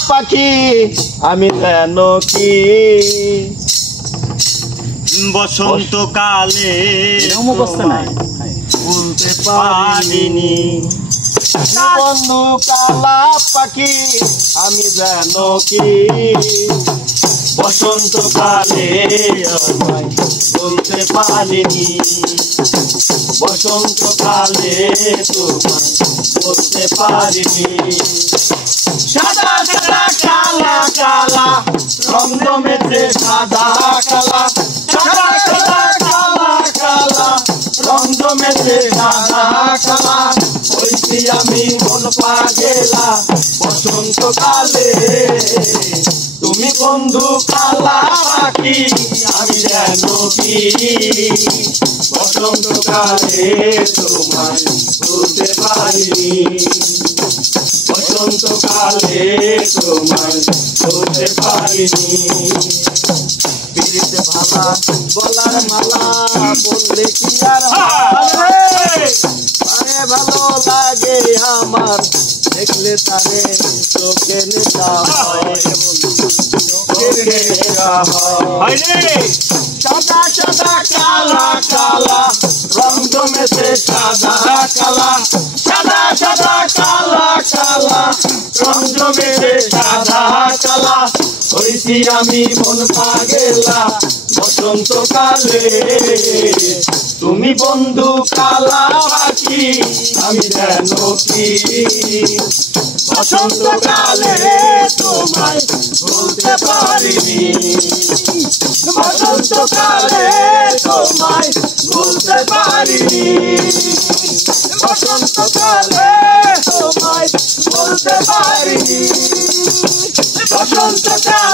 পাখি আমি যেন কি বসন্তকালে ভুলতে পারিনি বন্ধু কালা পাখি আমি যেন কি বসন্তকালে আমায় বলতে পারিনি বসন্তকালে তোমায় বলতে পারিনি সাদা সাদা কালা কালা রং জমেছে সাদা কালা সাদা সাদা কালা কালা রং জমেছে সাদা কালা হইছি আমি মন পাগেলা বসন্তকালে তুমি বন্ধু কালা পাখি আমি যেন কি বসন্তকালে তোমায় ভুলতে পারিনি বসন্তকালে তোমায় ভুলতে পারিনি পিরিতে ভালা গলার মালা বললে কি আর আরে ভালো লাগে আমার দেখলে তারে চোখে নেশা হয় চোখে নেশা হয় সাদা সাদা কালা কালা রং জমেছে সাদা কালা সাদা সাদা কালা কালা রং জমেছে সাদা কালা হইছি আমি মন পাগেলা বসন্তকালে তুমি বন্ধু কালা পাখি আমি যেন কি বসন্তকালে তোমায় ভুলতে পারিনি বসন্তকালে তোমায় ভুলতে পারিনি বসন্তকালে তোমায় ভুলতে পারিনি বসন্তকালে